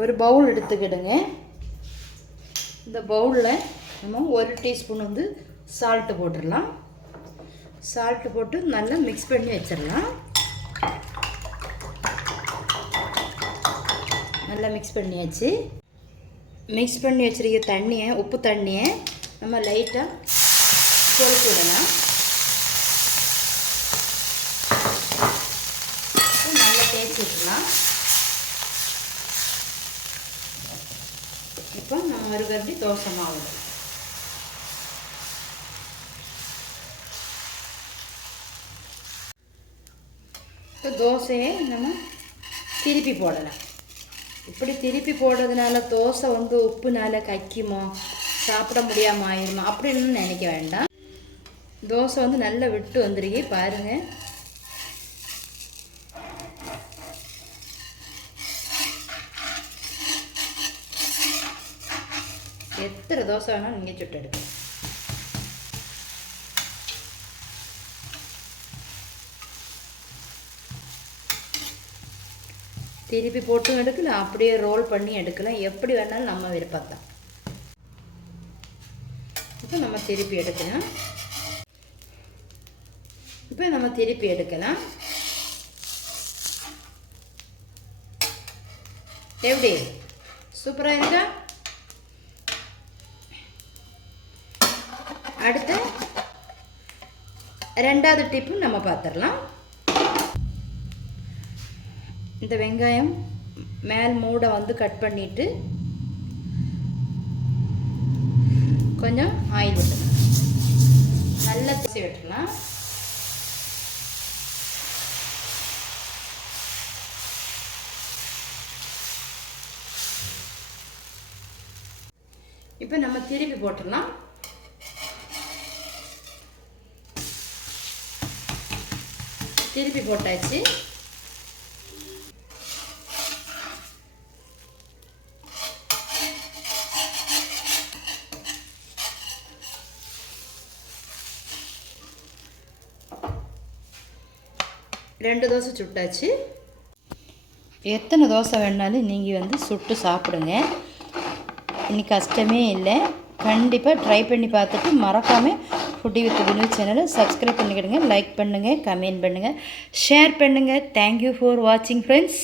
ஒரு பவுல் எடுத்துக்கிடுங்க. இந்த பவுலில் நம்ம ஒரு டீஸ்பூன் வந்து சால்ட்டு போட்டுடலாம். சால்ட்டு போட்டு நல்லா மிக்ஸ் பண்ணி வச்சிடலாம். நல்லா மிக்ஸ் பண்ணியாச்சு. மிக்ஸ் பண்ணி வச்சுருக்க தண்ணியை உப்பு தண்ணியை நம்ம லைட்டாக கொதிச்சு விடலாம் நல்லா தேய்ச்சி விட்டுலாம் இப்போ நம்ம மறுபடி தோசை மாவு. இப்போ தோசையை நம்ம திருப்பி போடலாம். இப்படி திருப்பி போடுறதுனால தோசை வந்து உப்புனால கக்கிமோ சாப்பிட முடியாமல் ஆயிருமா அப்படின்னு நினைக்க வேண்டாம். தோசை வந்து நல்லா விட்டு வந்துருக்கு பாருங்கள் எத்தனை தோசை வேணாலும் நீங்கள் சுட்டு எடுக்கலாம். திருப்பி போட்டும் எடுக்கலாம் அப்படியே ரோல் பண்ணி எடுக்கலாம். எப்படி வேணாலும் நம்ம விருப்பத்தான் இப்போ நம்ம திருப்பி எடுக்கலாம். இப்போ நம்ம திருப்பி எடுக்கலாம். எப்படி? சூப்பராக இருக்கா? அடுத்து ரெண்டாவது டிப்பும் நம்ம பார்த்துடலாம் இந்த வெங்காயம் மேல் மூடை வந்து கட் பண்ணிட்டு கொஞ்சம் ஆயில் விட்டுலாம் நல்லா தேய்ச்சி விட்டுலாம் இப்போ நம்ம திருப்பி போட்டுடலாம். திருப்பி போட்டாச்சு. ரெண்டு தோசை சுட்டாச்சு. எத்தனை தோசை வேணாலும் நீங்கள் வந்து சுட்டு சாப்பிடுங்க. இன்னைக்கு கஷ்டமே இல்லை. கண்டிப்பாக ட்ரை பண்ணி பார்த்துட்டு மறக்காமல் ஃபுட்டி வித் வினு சேனலை சப்ஸ்கிரைப் பண்ணிக்கிடுங்க லைக் பண்ணுங்கள் கமெண்ட் பண்ணுங்கள் ஷேர் பண்ணுங்கள் தேங்க்யூ ஃபார் வாட்சிங் ஃப்ரெண்ட்ஸ்